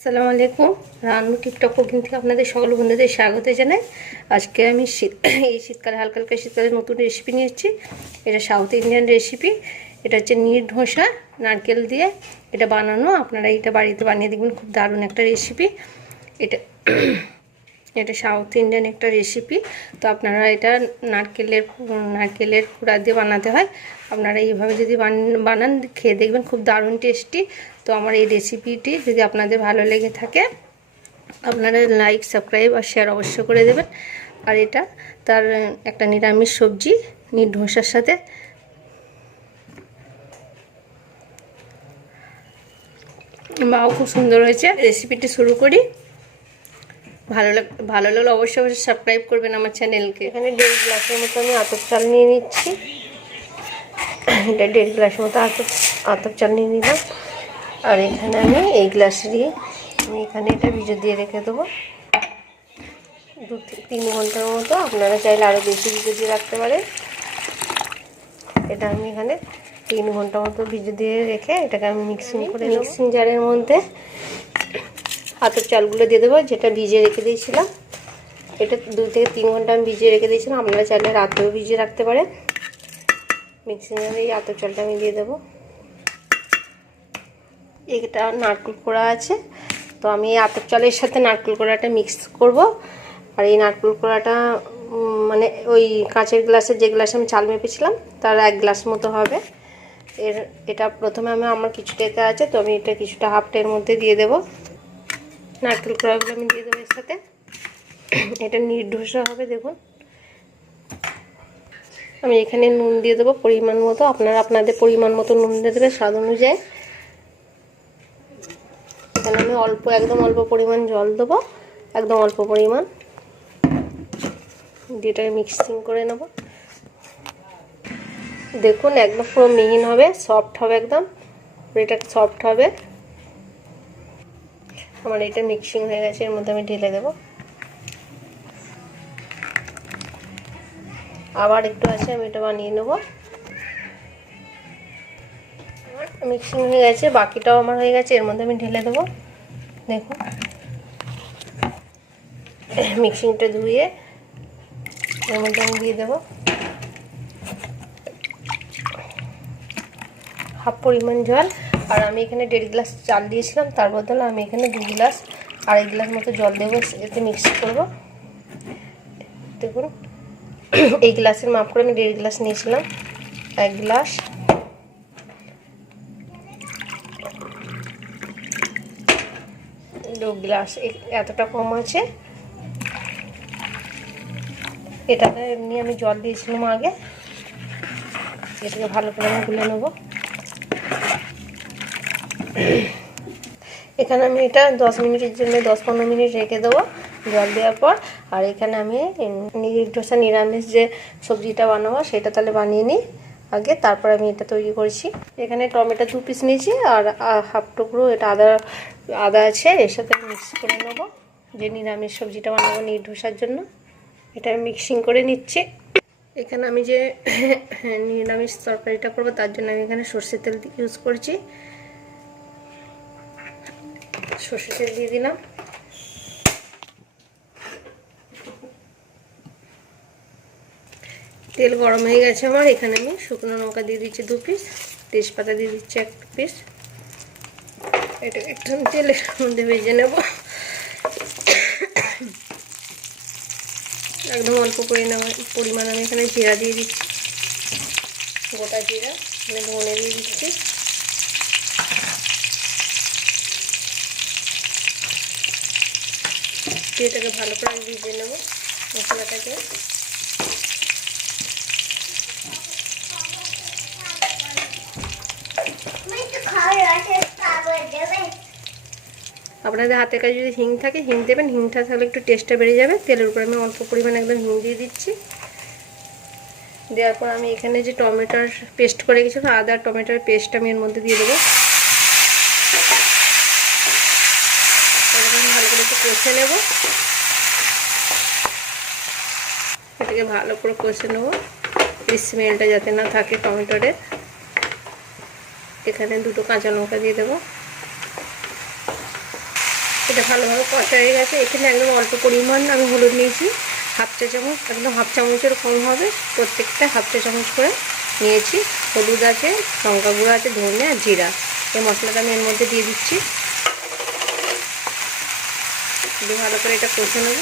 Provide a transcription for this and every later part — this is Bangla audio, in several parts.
আসসালামু আলাইকুম। রান্নু টিপটপ কুকিং থেকে আপনাদের সকল বন্ধুদের স্বাগত জানাই। আজকে আমি এই শীতকালে হালকা হালকা শীতকালে নতুন রেসিপি নিয়ে এসেছি। এটা সাউথ ইন্ডিয়ান রেসিপি। এটা হচ্ছে নির ধোসা, নারকেল দিয়ে এটা বানানো। আপনারা এটা বাড়িতে বানিয়ে দেখবেন, খুব দারুণ একটা রেসিপি। এটা এটা সাউথ ইন্ডিয়ান একটা রেসিপি। তো আপনারা এটা নারকেলের কুড়া দিয়ে বানাতে হয়। আপনারা এইভাবে যদি বানান খেয়ে দেখবেন, খুব দারুণ টেস্টি। তো আমার এই রেসিপিটি যদি আপনাদের ভালো লেগে থাকে, আপনারা লাইক, সাবস্ক্রাইব আর শেয়ার অবশ্যই করে দেবেন। আর এটা তার একটা নিরামিষ সবজি, নির ধোসার সাথে। মাও খুব সুন্দর হয়েছে। রেসিপিটি শুরু করি। ভালো লাগলে অবশ্যই সাবস্ক্রাইব করবেন আমার চ্যানেলকে। এখানে 1.5 গ্লাসের মতো আমি আতপ চাল নিয়ে নিচ্ছি। এটা 1.5 গ্লাসের মতো আতপ চাল নিয়ে নিলাম। আর এখানে আমি এই গ্লাসেরই আমি এখানে এটা ভিজে দিয়ে রেখে দেবো 2-3 ঘন্টার মতো। আপনারা চাইলে আরও বেশি ভিজে দিয়ে রাখতে পারেন। এটা আমি এখানে 3 ঘন্টা মতো ভিজে দিয়ে রেখে এটাকে আমি মিক্সিং জারের মধ্যে আতপ চালগুলো দিয়ে দেবো, যেটা ভিজে রেখে দিয়েছিলাম। এটা 2 থেকে 3 ঘন্টা আমি ভিজিয়ে রেখে দিয়েছিলাম। আপনারা চাইলে রাতেও ভিজিয়ে রাখতে পারেন। মিক্সিং জারে এই আতপ চালটা আমি দিয়ে দেবো। এটা নারকেল কোড়া আছে, তো আমি এই আতপ চালের সাথে নারকেল কোড়াটা মিক্স করব। আর এই নারকেল কোড়াটা মানে ওই কাঁচের গ্লাসের যে গ্লাসে আমি চাল মেপেছিলাম তার 1 গ্লাস মতো হবে। এটা প্রথমে আমার কিছুটা এটা আছে, তো আমি এটা কিছুটা হাফটা এর মধ্যে দিয়ে দেবো। নারকেল কোড়াগুলো আমি দিয়ে দেবো এর সাথে। এটা নির ধোসা হবে। দেখুন, আমি এখানে নুন দিয়ে দেবো পরিমাণ মতো। আপনারা আপনাদের পরিমাণ মতো নুন দিয়ে দেবে, স্বাদ অনুযায়ী। এখানে আমি একদম অল্প পরিমাণ জল দেবো, একদম অল্প পরিমাণ দিয়ে এটাকে মিক্সিং করে নেব। দেখুন, একদম পুরো মিহিন হবে, সফট হবে, একদম এটা সফট হবে। আমার এটা মিক্সিং হয়ে গেছে, এর মধ্যে আমি ঢেলে দেব। আবার একটু আছে, আমি এটা বানিয়ে নেব। মিক্সিং হয়ে গেছে, বাকিটাও আমার হয়ে গেছে, এর মধ্যে আমি ঢেলে দেবো। দেখুন, মিক্সিংটা ধুয়ে এর মধ্যে আমি দিয়ে দেবো হাফ পরিমাণ জল। আর আমি এখানে 1.5 গ্লাস চাল দিয়েছিলাম, তার বদলে আমি এখানে 2 গ্লাস 2.5 গ্লাস মতো জল দেবো, এতে মিক্স করব। দেখুন, এই গ্লাসের মাপ করে আমি 1.5 গ্লাস নিয়েছিলাম। 1 গ্লাস, 2 গ্লাস, এতটা কম আছে। এটাতে এমনি আমি জল দিয়েছিলাম আগে। এটাকে ভালো করে আমি গুলে নেব। এখানে আমি এটা 10 মিনিটের জন্য 10-15 মিনিট রেখে দেবো জল দেওয়ার পর। আর এখানে আমি নির ধোসা নিরামিষ যে সবজিটা বানাবো সেটা তাহলে বানিয়ে নিই আগে, তারপর আমি এটা তৈরি করছি। এখানে টমেটো 2 পিস নিয়েছি, আর হাফ টুকরো এটা আদা আছে, এর সাথে মিক্স করে নেবো যে নিরামিষ সবজিটা বানাবো নির ধোসার জন্য। এটা মিক্সিং করে নিচ্ছি। এখানে আমি যে নিরামিষ তরকারিটা করবো তার জন্য আমি এখানে সরষের তেল ইউজ করছি। সরষের তেল দিয়ে দিলাম। তেল গরম হয়ে গেছে আমার। এখানে আমি শুকনো লঙ্কা দিয়ে দিচ্ছি 2 পিস, তেজপাতা দিয়ে দিচ্ছি 1 পিস। এটা একটু তেলের মধ্যে ভেজে নেব। একদম অল্প পরিমাণ আমি এখানে জিরা দিয়ে দিচ্ছি, গোটা জিরা, এখানে ধনে দিয়ে দিচ্ছি। এটাকে ভালো করে আমি ভিজে নেব মশলাটাকে। আপনাদের হাতের কাছে যদি হিং থাকে হিং দেবেন, হিংটা থাকলে একটু টেস্টটা বেড়ে যাবে। তেলের উপরে আমি অল্প পরিমাণে একদম হিং দিয়ে দিচ্ছি। দেওয়ার পর আমি এখানে যে টমেটোর পেস্ট করে গেছিলাম, আদা টমেটোর পেস্ট আমি এর মধ্যে দিয়ে দেবো। ভালো করে একটু কষে নেব। এটাকে ভালো করে কষে নেব, স্মেলটা যাতে না থাকে টমেটোরে। এখানে 2টো কাঁচা লঙ্কা দিয়ে দেবো। এটা ভালোভাবে কষা হয়ে গেছে। এখানে একদম অল্প পরিমাণ আমি হলুদ নিয়েছি, হাফ চা চামচ, একদম হাফ চামচের কম হবে, প্রত্যেকটা হাফ চা চামচ করে নিয়েছি। হলুদ আছে, লঙ্কা গুঁড়ো আছে, ধনে আর জিরা। এই মশলাটা আমি এর মধ্যে দিয়ে দিচ্ছি, দিয়ে ভালো করে এটা কষে নেব।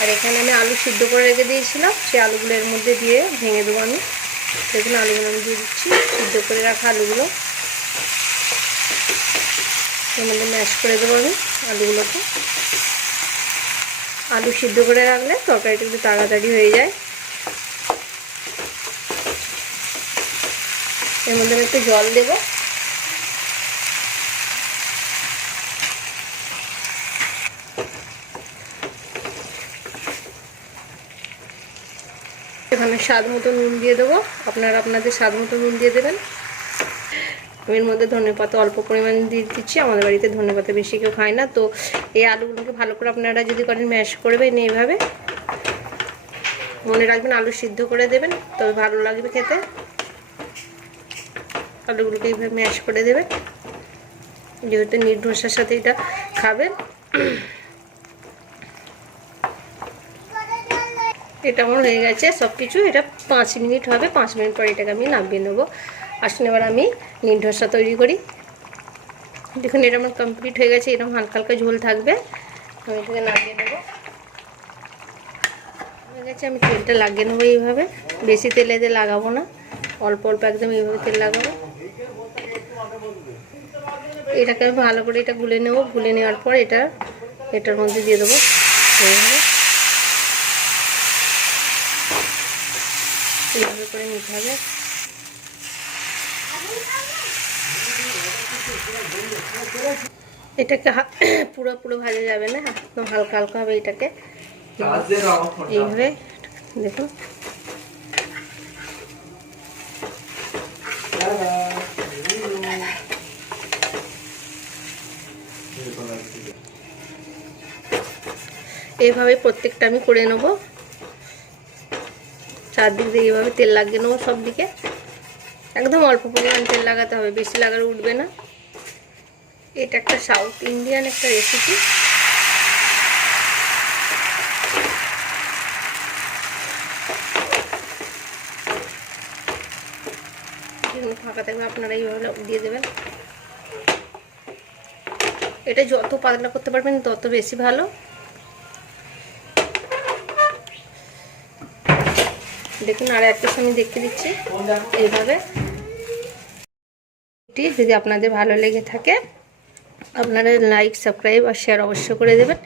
আর এখানে আমি আলু সিদ্ধ করে রেখে দিয়েছিলাম, সেই আলুগুলো এর মধ্যে দিয়ে ভেঙে দেবো আমি। দেখুন আলুগুলো আমি দিয়ে দিচ্ছি, সিদ্ধ করে রাখা আলুগুলো এর মধ্যে ম্যাশ করে দেবো আমি আলুগুলোকে। আলু সিদ্ধ করে রাখলে তরকারিটা একটু তাড়াতাড়ি হয়ে যায়। এর মধ্যে আমি একটু জল দেবো। এখানে স্বাদ মতো নুন দিয়ে দেবো, আপনারা আপনাদের স্বাদ মতো নুন দিয়ে দেবেন। এর মধ্যে ধনেপাতা অল্প পরিমাণে দিয়ে দিচ্ছি, আমাদের বাড়িতে ধনেপাতা বেশি কেউ খায় না। তো এই আলুগুলোকে ভালো করে আপনারা যদি করেন ম্যাশ করবেন এইভাবে, মনে রাখবেন আলু সিদ্ধ করে দেবেন, তবে ভালো লাগবে খেতে। আলুগুলোকে এইভাবে ম্যাশ করে দেবেন, যেহেতু নির ধোসার সাথে এটা খাবেন। এটা আমার হয়ে গেছে সব কিছু। এটা 5 মিনিট হবে, 5 মিনিট পর এটাকে আমি নামিয়ে নেবো। আসুন এবার আমি নির ধোসা তৈরি করি। দেখুন এটা আমার কমপ্লিট হয়ে গেছে, এরকম হালকা হালকা ঝোল থাকবে। আমি এটাকে নামিয়ে নেবো। হয়ে গেছে, আমি তেলটা লাগিয়ে নেবো এইভাবে, বেশি তেলে দিয়ে লাগাবো না, অল্প অল্প একদম এইভাবে তেল লাগাবো। এটাকে আমি ভালো করে এটা গুলে নেবো, গুলে নেওয়ার পর এটার মধ্যে দিয়ে দেবো এইভাবে। এইভাবে করে নিতে হবে। এটাকে পুরো ভাজা যাবে না, একদম হালকা হালকা হবে। এটাকে এইভাবে দেখুন, এইভাবে প্রত্যেকটা আমি করে নেবো। চারদিক দিয়ে এইভাবে তেল লাগিয়ে নেবো সব দিকে। একদম অল্প পরিমাণ তেল লাগাতে হবে, বেশি লাগালে উঠবে না। এটা একটা সাউথ ইন্ডিয়ান একটা রেসিপি। ফাঁকা থাকবে আপনারা এইভাবে দিয়ে দেবেন। এটা যত পাতলা করতে পারবেন তত বেশি ভালো। দেখুন আর একটা আমি দেখিয়ে দিচ্ছি এইভাবে। যদি আপনাদের ভালো লেগে থাকে আপনারা লাইক, সাবস্ক্রাইব আর শেয়ার অবশ্যই করে দেবেন।